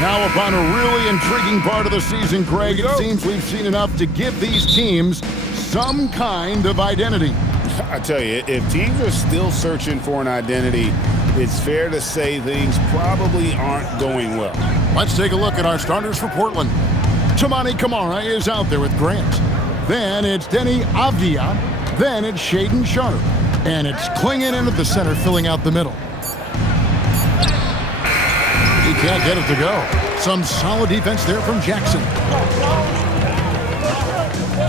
Now upon a really intriguing part of the season, Greg, it seems we've seen enough to give these teams some kind of identity. I tell you, if teams are still searching for an identity, it's fair to say things probably aren't going well. Let's take a look at our starters for Portland. Toumani Camara is out there with Grant. Then it's Deni Avdija. Then it's Shaedon Sharpe. And it's Clingan into the center, filling out the middle. He can't get it to go. Some solid defense there from Jackson.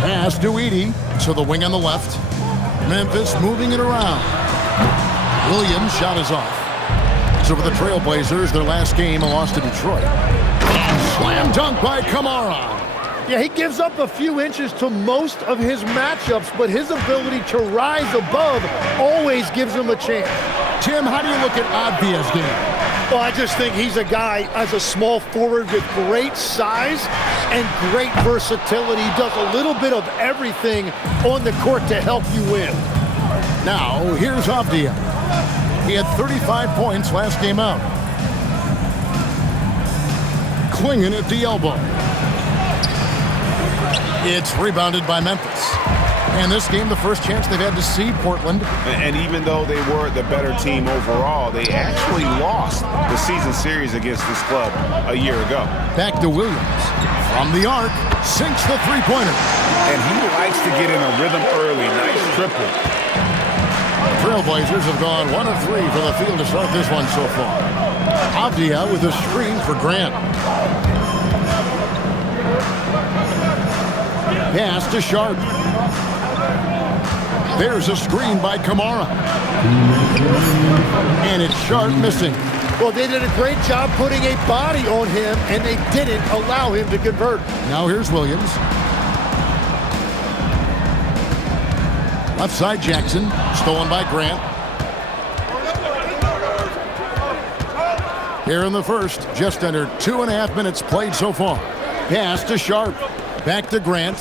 Pass to Edey to the wing on the left. Memphis moving it around. Williams' shot is off. So for the Trailblazers, their last game, a loss to Detroit. Slam dunk by Camara. Yeah, he gives up a few inches to most of his matchups, but his ability to rise above always gives him a chance. Tim, how do you look at Avdija's game? Well, I just think he's a guy as a small forward with great size and great versatility. He does a little bit of everything on the court to help you win. Now, here's Avdija. He had 35 points last game out. Clingan at the elbow. It's rebounded by Memphis. And this game, the first chance they've had to see Portland. And even though they were the better team overall, they actually lost the season series against this club a year ago. Back to Williams. From the arc, sinks the three-pointer. And he likes to get in a rhythm early. Nice triple. Trailblazers have gone 1 of 3 for the field to start this one so far. Avdija with a screen for Grant. Pass to Sharpe. There's a screen by Camara. And it's Sharpe missing. Well, they did a great job putting a body on him, and they didn't allow him to convert. Now here's Williams. Left side Jackson, stolen by Grant. Here in the first, just under 2.5 minutes played so far. Pass to Sharpe. Back to Grant.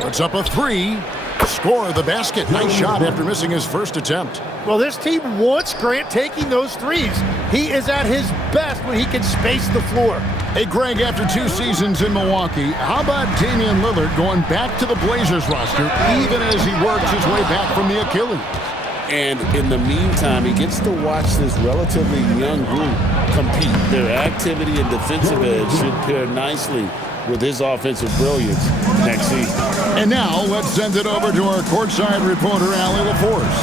Puts up a three. Score the basket. Nice shot after missing his first attempt. Well, this team wants Grant taking those threes. He is at his best when he can space the floor. Hey, Greg, after 2 seasons in Milwaukee, how about Damian Lillard going back to the Blazers roster even as he works his way back from the Achilles? And in the meantime, he gets to watch this relatively young group compete. Their activity and defensive edge should pair nicely with his offensive brilliance next season. And now, let's send it over to our courtside reporter, Allie LaForce.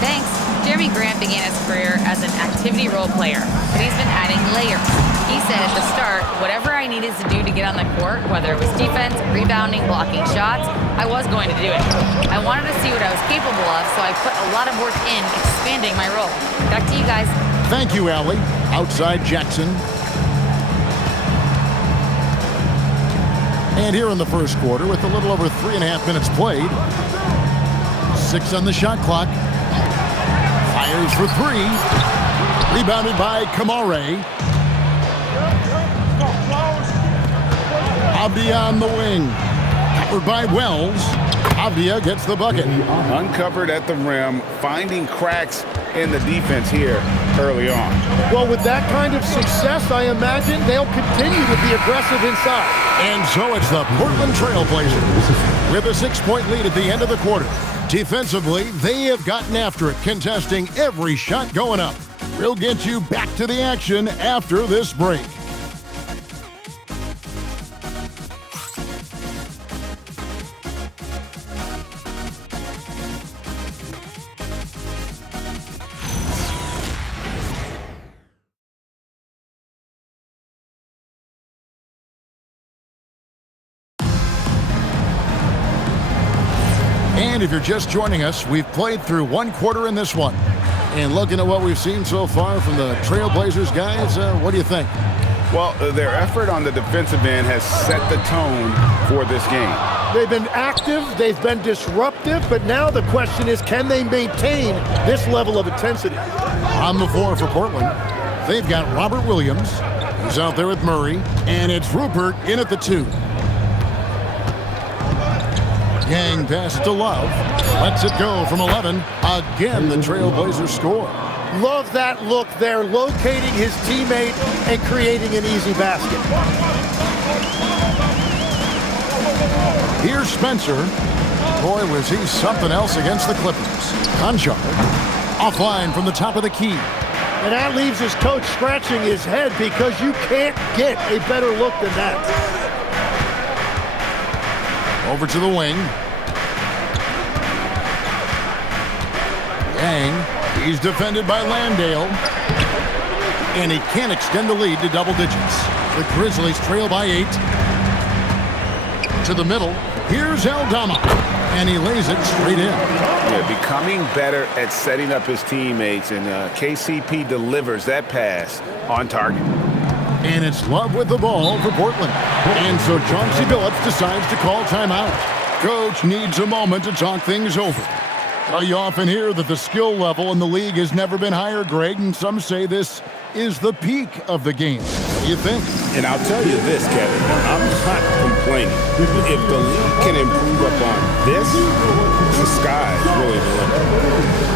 Thanks. Jeremy Grant began his career as an activity role player, but he's been adding layers. He said at the start, whatever I needed to do to get on the court, whether it was defense, rebounding, blocking shots, I was going to do it. I wanted to see what I was capable of, so I put a lot of work in expanding my role. Back to you guys. Thank you, Allie. Outside Jackson. And here in the first quarter, with a little over 3.5 minutes played, 6 on the shot clock. Fires for 3. Rebounded by Camara. Avdija on the wing. Covered by Wells. Avdija gets the bucket. Uncovered at the rim, finding cracks in the defense here early on. Well, with that kind of success, I imagine they'll continue to be aggressive inside. And so it's the Portland Trailblazers with a 6-point lead at the end of the quarter. Defensively, they have gotten after it, contesting every shot going up. We'll get you back to the action after this break. And if you're just joining us, we've played through 1 quarter in this one. And looking at what we've seen so far from the Trailblazers guys, what do you think? Well, their effort on the defensive end has set the tone for this game. They've been active, they've been disruptive, but now the question is, can they maintain this level of intensity? On the floor for Portland, they've got Robert Williams. He's out there with Murray. And it's Rupert in at the 2. Yang pass to Love. Lets it go from 11. Again, the Trailblazers score. Love that look there, locating his teammate and creating an easy basket. Here's Spencer. Boy, was he something else against the Clippers. Konchar offline from the top of the key. And that leaves his coach scratching his head because you can't get a better look than that. Over to the wing. Yang, he's defended by Landale. And he can't extend the lead to double digits. The Grizzlies trail by 8. To the middle, here's Aldama. And he lays it straight in. Yeah, becoming better at setting up his teammates, and KCP delivers that pass on target. And it's Love with the ball for Portland. And so Chauncey Billups decides to call timeout. Coach needs a moment to talk things over. You often hear that the skill level in the league has never been higher, Greg, and some say this is the peak of the game. What do you think? And I'll tell you this, Kevin, I'm not complaining. If the league can improve upon this, the sky's really the limit.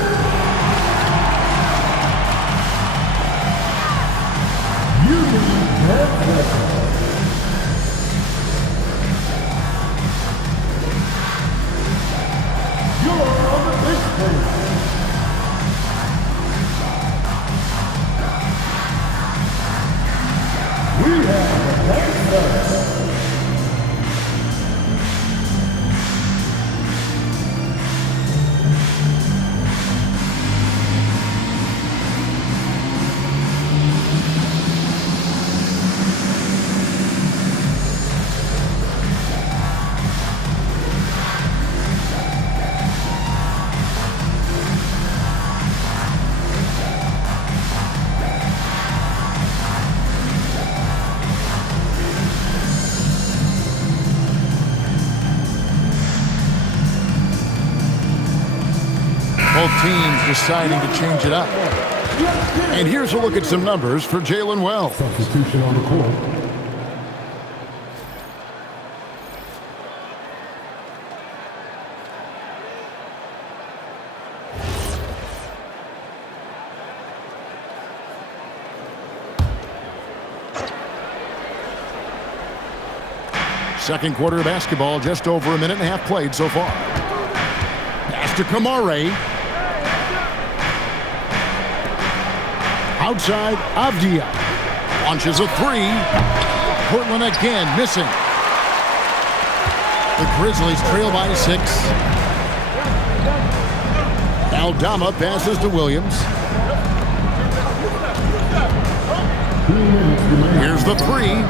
Both teams deciding to change it up. And here's a look at some numbers for Jalen Wells. Substitution on the court. Second quarter of basketball, just over a minute and a half played so far. Pass to Kamare. Outside, Avdia launches a three. Portland again missing. The Grizzlies trail by 6. Aldama passes to Williams. Here's the three.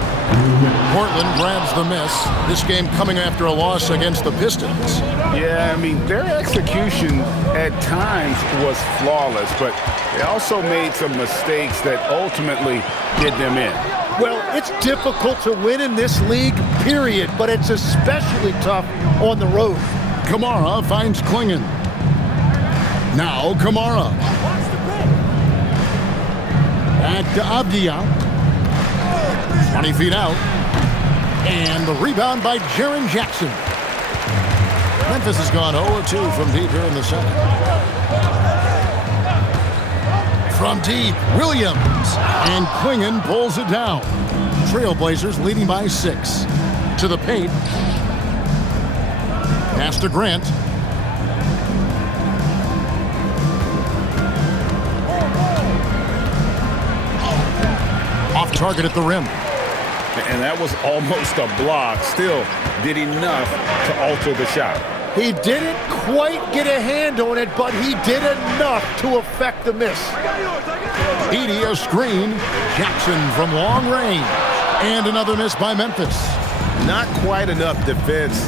Portland grabs the miss. This game coming after a loss against the Pistons. Yeah, I mean, their execution at times was flawless, but they also made some mistakes that ultimately did them in. Well, it's difficult to win in this league, period, but it's especially tough on the road. Kamara finds Klingon. Now Kamara. Back to Avdia. 20 feet out. And the rebound by Jaren Jackson. Memphis has gone 0-2 from deep here in the second. From deep, Williams. And Klingon pulls it down. Trailblazers leading by 6. To the paint. Pass to Grant. Off target at the rim. And that was almost a block. Still did enough to alter the shot. He didn't quite get a hand on it, but he did enough to affect the miss. Edey a screen. Jackson from long range. And another miss by Memphis. Not quite enough defense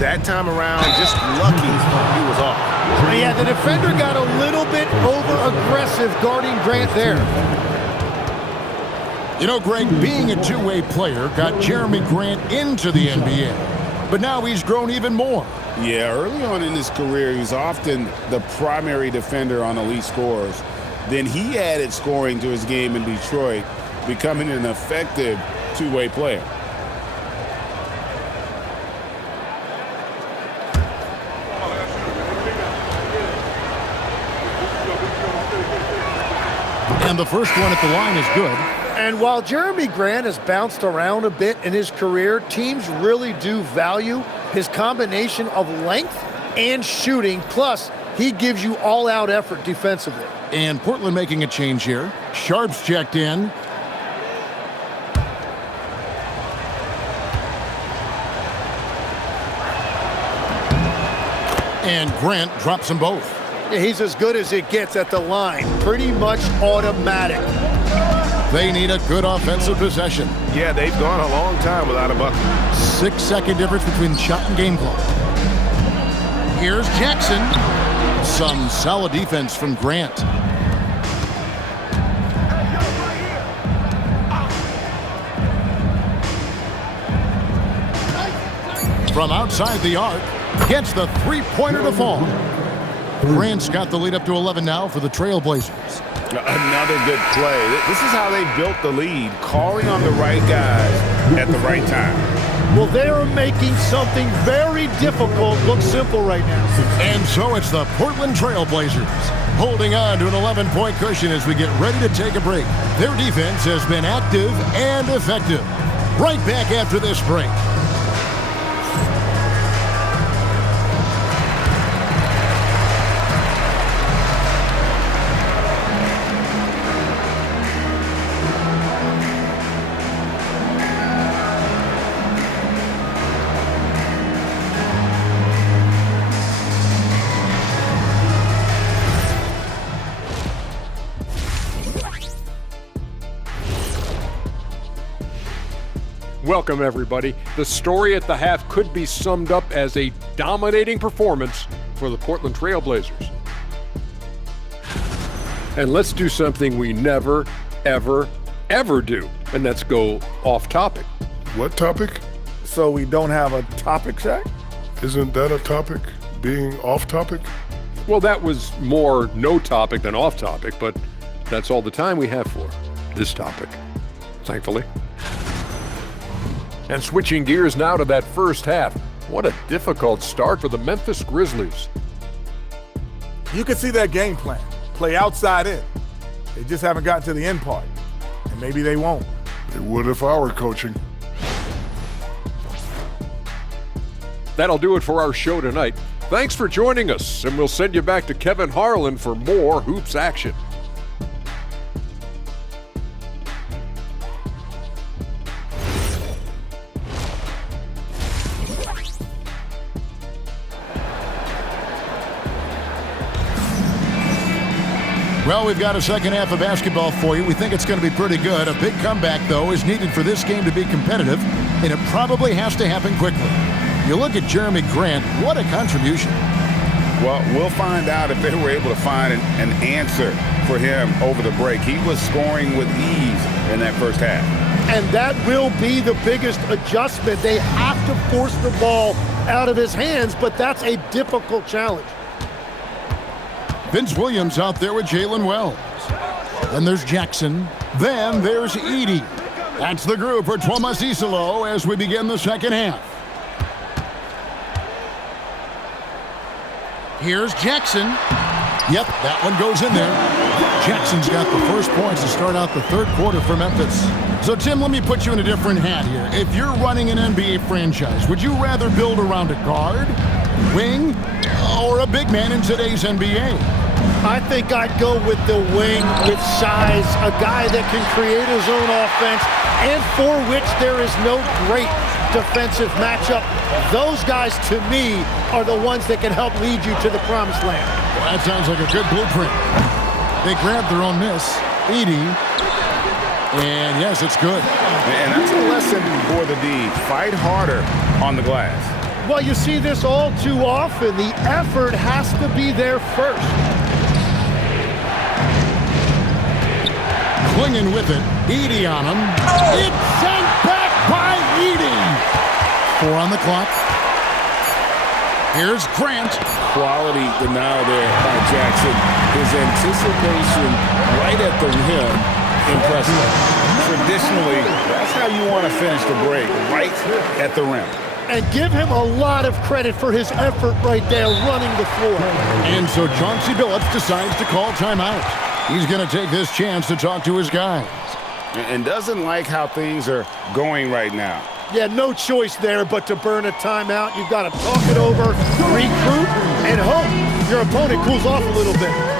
that time around. Just lucky he was off. Yeah, the defender got a little bit over-aggressive guarding Grant there. You know, Greg, being a two-way player got Jeremy Grant into the NBA. But now he's grown even more. Yeah, early on in his career, he was often the primary defender on elite scorers. Then he added scoring to his game in Detroit, becoming an effective two-way player. And the first one at the line is good. And while Jeremy Grant has bounced around a bit in his career, teams really do value his combination of length and shooting. Plus, he gives you all-out effort defensively. And Portland making a change here. Sharp's checked in. And Grant drops them both. He's as good as it gets at the line. Pretty much automatic. They need a good offensive possession. Yeah, they've gone a long time without a bucket. 6-second difference between shot and game clock. Here's Jackson. Some solid defense from Grant. From outside the arc, gets the three-pointer to fall. Grant's got the lead up to 11 now for the Trailblazers. Another good play. This is how they built the lead, calling on the right guys at the right time. Well, they are making something very difficult look simple right now. And so it's the Portland Trailblazers holding on to an 11-point cushion as we get ready to take a break. Their defense has been active and effective. Right back after this break. Welcome, everybody. The story at the half could be summed up as a dominating performance for the Portland Trailblazers. And let's do something we never, ever, ever do, and that's go off topic. What topic? So we don't have a topic, Zach? Isn't that a topic? Being off topic? Well, that was more no topic than off topic, but that's all the time we have for this topic, thankfully. And switching gears now to that first half. What a difficult start for the Memphis Grizzlies. You can see that game plan. Play outside in. They just haven't gotten to the end part. And maybe they won't. They would if I were coaching. That'll do it for our show tonight. Thanks for joining us, and we'll send you back to Kevin Harlan for more hoops action. Well, we've got a second half of basketball for you. We think it's going to be pretty good. A big comeback, though, is needed for this game to be competitive, and it probably has to happen quickly. You look at Jeremy Grant, what a contribution. Well, we'll find out if they were able to find an answer for him over the break. He was scoring with ease in that first half. And that will be the biggest adjustment. They have to force the ball out of his hands, but that's a difficult challenge. Vince Williams out there with Jalen Wells. Then there's Jackson. Then there's Edey. That's the group for Thomas Isolo as we begin the second half. Here's Jackson. Yep, that one goes in there. Jackson's got the first points to start out the third quarter for Memphis. So, Tim, let me put you in a different hat here. If you're running an NBA franchise, would you rather build around a guard, wing, or a big man in today's NBA? I think I'd go with the wing with size, a guy that can create his own offense and for which there is no great defensive matchup. Those guys, to me, are the ones that can help lead you to the promised land. Well, that sounds like a good blueprint. They grabbed their own miss. Edey. And yes, it's good. And that's a lesson for the D. Fight harder on the glass. Well, you see this all too often. The effort has to be there first. Clinging with it, Edey on him. It's sent back by Edey. 4 on the clock. Here's Grant. Quality denial there by Jackson. His anticipation right at the rim, impressive. Traditionally, that's how you want to finish the break, right at the rim. And give him a lot of credit for his effort right there running the floor. And so Chauncey Billups decides to call timeout. He's going to take this chance to talk to his guys. And doesn't like how things are going right now. Yeah, no choice there but to burn a timeout. You've got to talk it over, regroup, and hope your opponent cools off a little bit.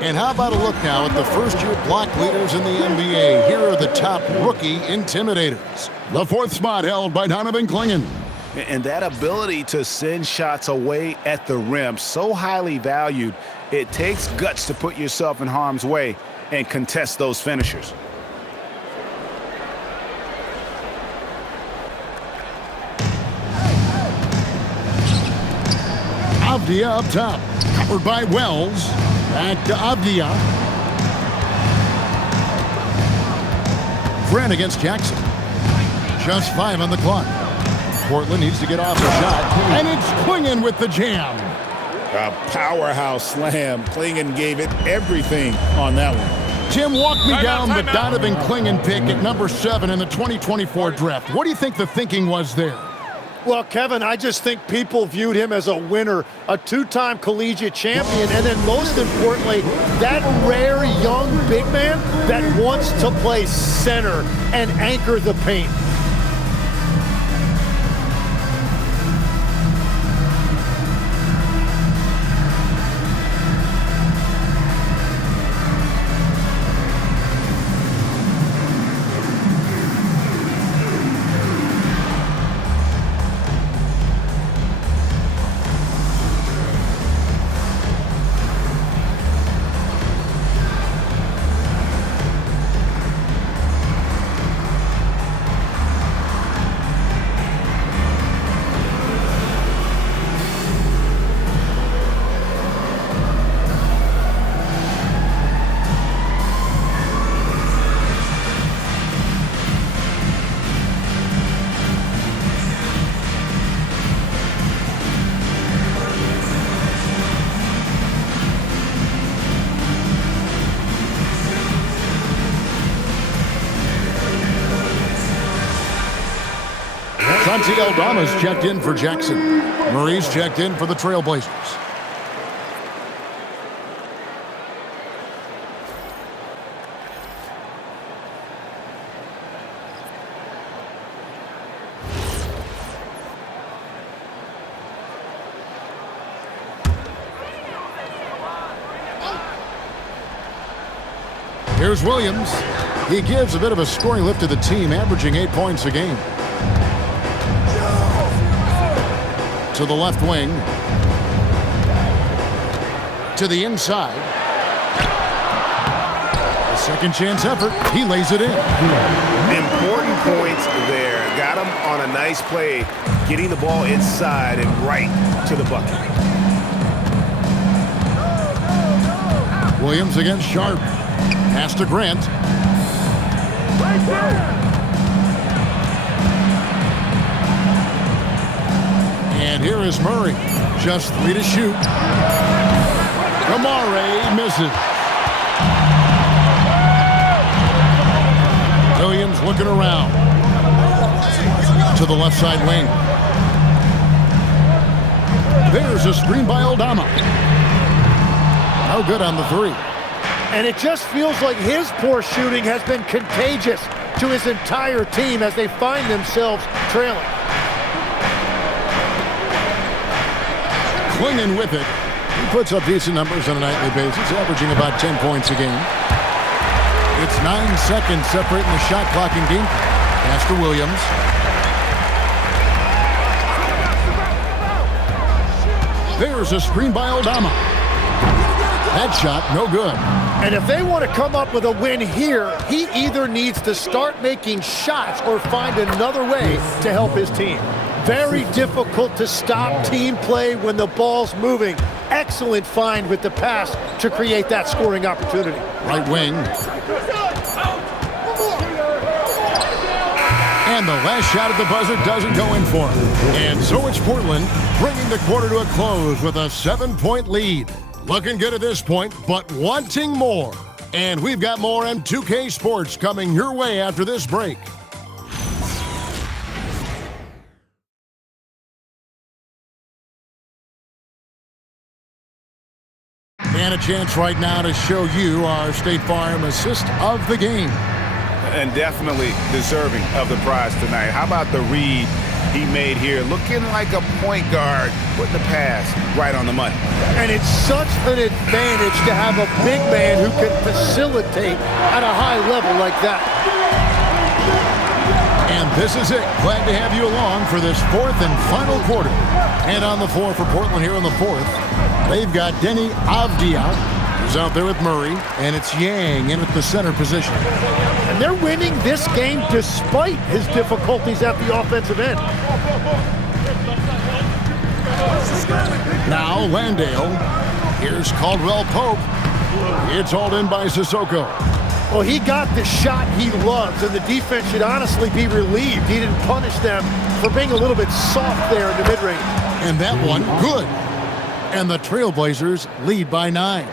And how about a look now at the first-year block leaders in the NBA? Here are the top rookie intimidators. The fourth spot held by Donovan Clingan. And that ability to send shots away at the rim, so highly valued, it takes guts to put yourself in harm's way and contest those finishers. Avdia up top, covered by Wells. Back to Avdia. Grant against Jackson. Just 5 on the clock. Portland needs to get off the shot. And it's Clingan with the jam. A powerhouse slam. Clingan gave it everything on that one. Tim, walk me down the Donovan Clingan pick at number 7 in the 2024 draft. What do you think the thinking was there? Well, Kevin, I just think people viewed him as a winner, a two-time collegiate champion, and then most importantly, that rare young big man that wants to play center and anchor the paint. Santi Aldama's checked in for Jackson. Murray's checked in for the Trailblazers. Here's Williams. He gives a bit of a scoring lift to the team, averaging 8 points a game. To the left wing. To the inside. A second chance effort. He lays it in. Important points there. Got him on a nice play, getting the ball inside and right to the bucket. Williams against Sharp. Pass to Grant. And here is Murray. Just 3 to shoot. Kamare misses. Williams looking around. To the left side wing. There's a screen by Aldama. No good on the 3. And it just feels like his poor shooting has been contagious to his entire team as they find themselves trailing. Clinging with it. He puts up decent numbers on a nightly basis, averaging about 10 points a game. It's 9 seconds separating the shot clock and game clock. Pass to Williams. There's a screen by Aldama. That shot, no good. And if they want to come up with a win here, he either needs to start making shots or find another way to help his team. Very difficult to stop team play when the ball's moving. Excellent find with the pass to create that scoring opportunity. Right wing. And the last shot at the buzzer doesn't go in for him. And so it's Portland bringing the quarter to a close with a 7-point lead. Looking good at this point, but wanting more. And we've got more M2K Sports coming your way after this break. And a chance right now to show you our State Farm assist of the game. And definitely deserving of the prize tonight. How about the read he made here? Looking like a point guard, putting the pass right on the money. And it's such an advantage to have a big man who can facilitate at a high level like that. And this is it. Glad to have you along for this fourth and final quarter. And on the floor for Portland here in the fourth, they've got Denny Avdia, who's out there with Murray, and it's Yang in at the center position. And they're winning this game despite his difficulties at the offensive end. Now Landale. Here's Caldwell Pope. It's hauled in by Sissoko. Well, he got the shot he loves, and the defense should honestly be relieved. He didn't punish them for being a little bit soft there in the mid-range. And that one, good. And the Trailblazers lead by 9.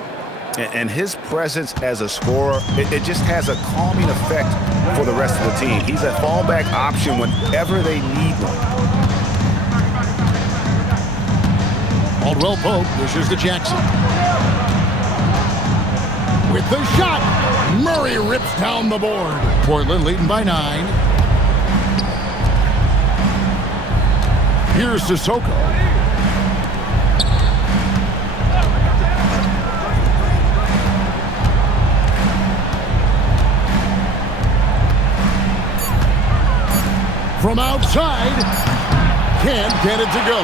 And his presence as a scorer, it just has a calming effect for the rest of the team. He's a fallback option whenever they need one. Caldwell Pope pushes to Jackson. With the shot, Murray rips down the board. Portland leading by 9. Here's Sissoko. From outside, can't get it to go.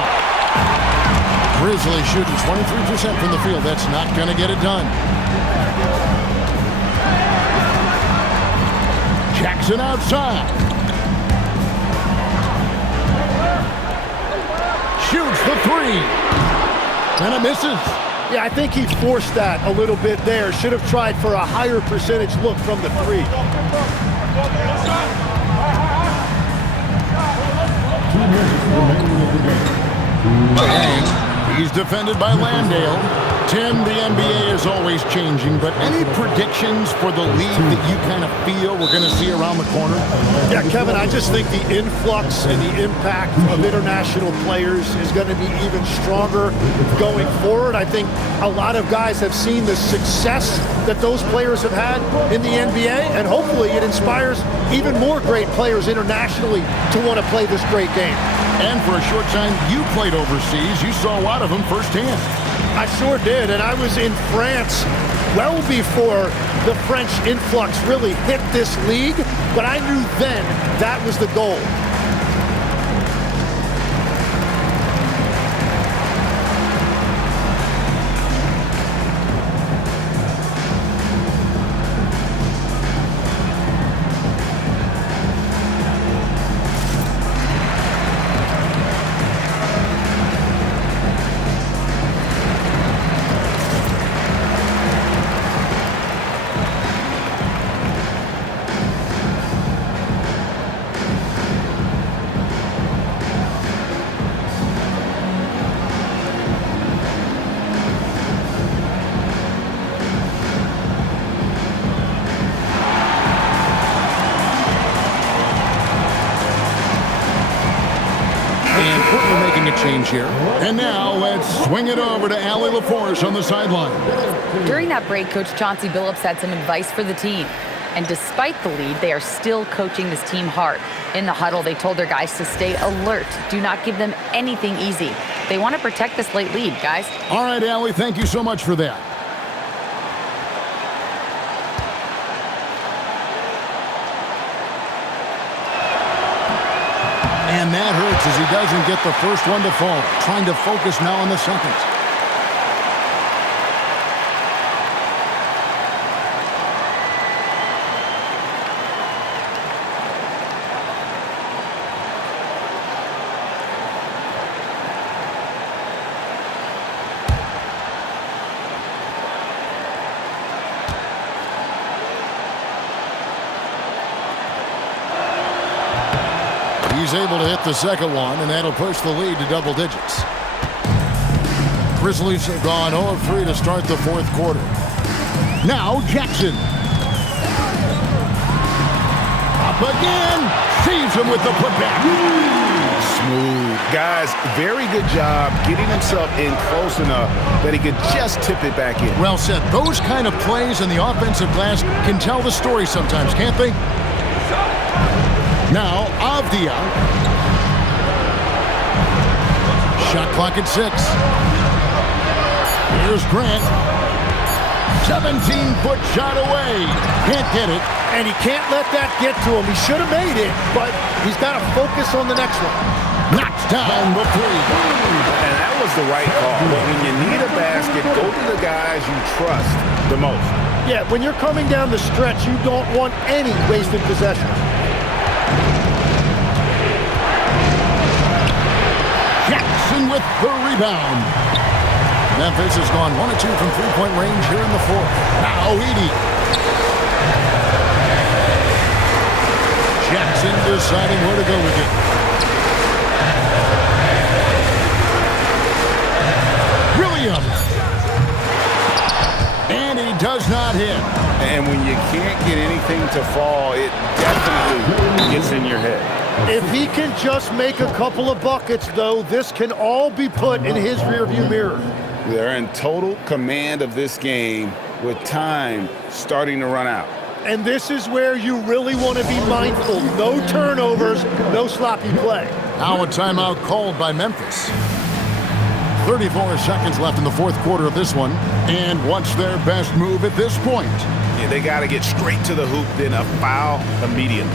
Grizzlies shooting 23% from the field. That's not going to get it done. Jackson outside. Shoots the 3. And it misses. Yeah, I think he forced that a little bit there. Should have tried for a higher percentage look from the 3. Bang. He's defended by Landale. Tim, the NBA is always changing, but any predictions for the league that you kind of feel we're going to see around the corner? Yeah, Kevin, I just think the influx and the impact of international players is going to be even stronger going forward. I think a lot of guys have seen the success that those players have had in the NBA, and hopefully it inspires even more great players internationally to want to play this great game. And for a short time, you played overseas. You saw a lot of them firsthand. I sure did, and I was in France well before the French influx really hit this league, but I knew then that was the goal. Change here. And now let's swing it over to Allie LaForce on the sideline. During that break, Coach Chauncey Billups had some advice for the team. And despite the lead, they are still coaching this team hard. In the huddle, they told their guys to stay alert. Do not give them anything easy. They want to protect this late lead, guys. All right, Allie, thank you so much for that. And that hurts as he doesn't get the first one to fall. Trying to focus now on the second. He's able to hit the second one, and that'll push the lead to double digits. Grizzlies have gone 0-3 to start the fourth quarter. Now Jackson. Up again. Saves him with the putback. Smooth. Guys, very good job getting himself in close enough that he could just tip it back in. Well said. Those kind of plays in the offensive glass can tell the story sometimes, can't they? Now, Avdia. Shot clock at 6. Here's Grant. 17-foot shot away. Can't get it. And he can't let that get to him. He should have made it, but he's got to focus on the next one. Knocks down the three. And that was the right call. But when you need a basket, go to the guys you trust the most. Yeah, when you're coming down the stretch, you don't want any wasted possession. Jackson with the rebound. Memphis has gone 1 of 2 from three-point range here in the fourth. Now Edey. Jackson deciding where to go with it. Williams. And he does not hit. And when you can't get anything to fall, it definitely gets in your head. If he can just make a couple of buckets, though, this can all be put in his rearview mirror. They're in total command of this game with time starting to run out. And this is where you really want to be mindful. No turnovers, no sloppy play. Now a timeout called by Memphis. 34 seconds left in the fourth quarter of this one. And what's their best move at this point? Yeah, they got to get straight to the hoop, then a foul immediately.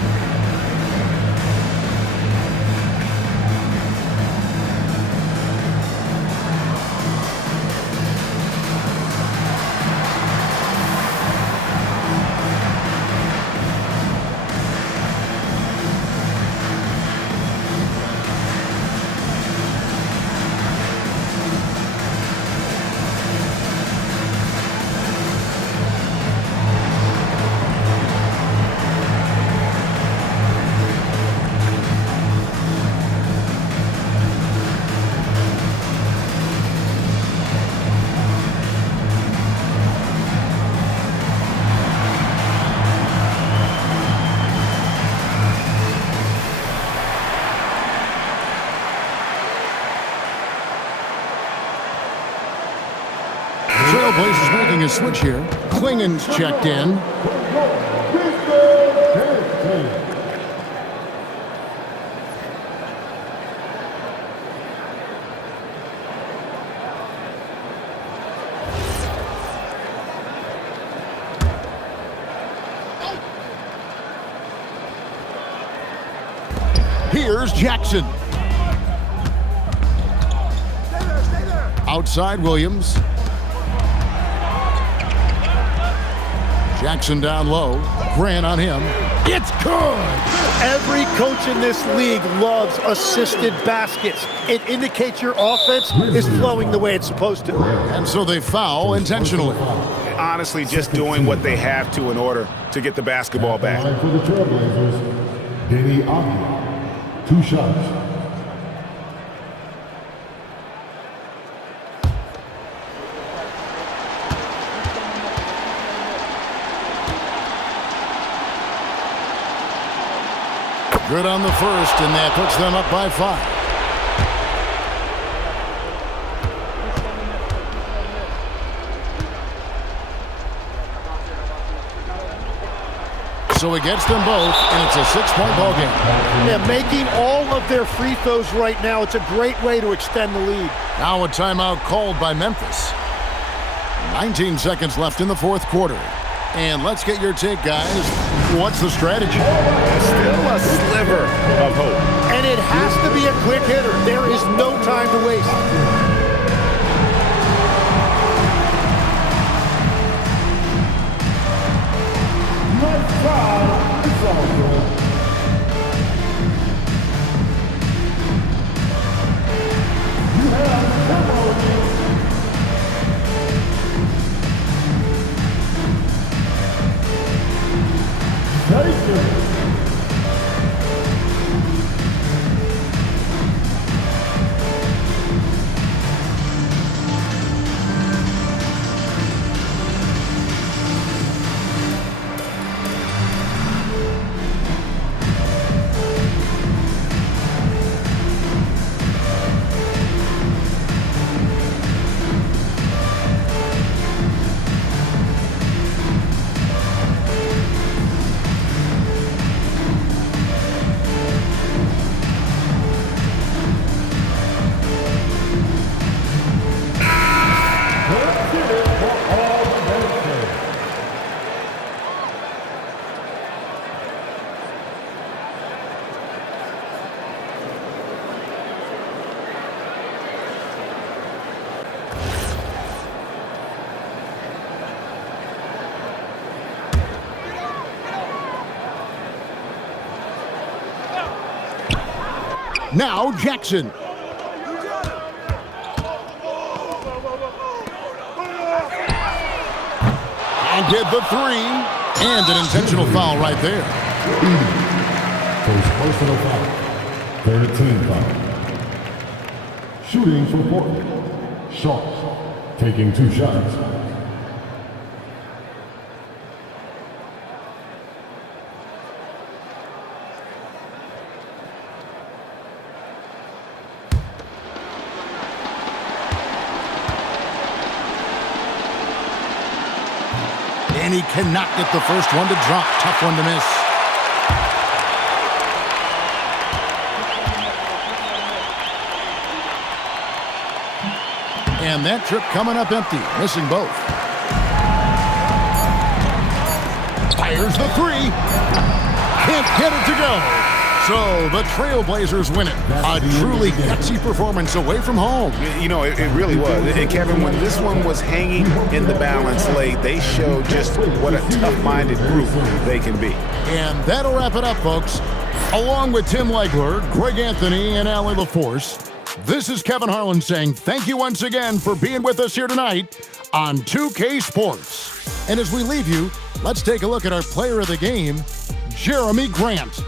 Trailblazers making a switch here. Klingen's checked in. Here's Jackson. Outside Williams. Jackson down low. Grant on him. It's good! Every coach in this league loves assisted baskets. It indicates your offense is flowing the way it's supposed to. And so they foul intentionally. Honestly, just doing what they have to in order to get the basketball back. For the Trailblazers, Danny Avdia, 2 shots. Good on the first, and that puts them up by 5. So he gets them both, and it's a 6-point ball game. Yeah, making all of their free throws right now, it's a great way to extend the lead. Now a timeout called by Memphis. 19 seconds left in the fourth quarter. And let's get your take, guys. What's the strategy? Still a sliver of hope. And it has to be a quick hitter. There is no time to waste. Now Jackson. And did the three. And an intentional foul right there. First personal foul. Third team foul. Shooting for Portland. Sharks taking 2 shots. And he cannot get the first one to drop. Tough one to miss. And that trip coming up empty, missing both. Fires the three. Can't get it to go. So the Trailblazers win it. A truly gutsy performance away from home. You know, it really was. And Kevin, when this one was hanging in the balance late, they showed just what a tough-minded group they can be. And that'll wrap it up, folks. Along with Tim Legler, Greg Anthony, and Allie LaForce, this is Kevin Harlan saying thank you once again for being with us here tonight on 2K Sports. And as we leave you, let's take a look at our player of the game, Jeremy Grant.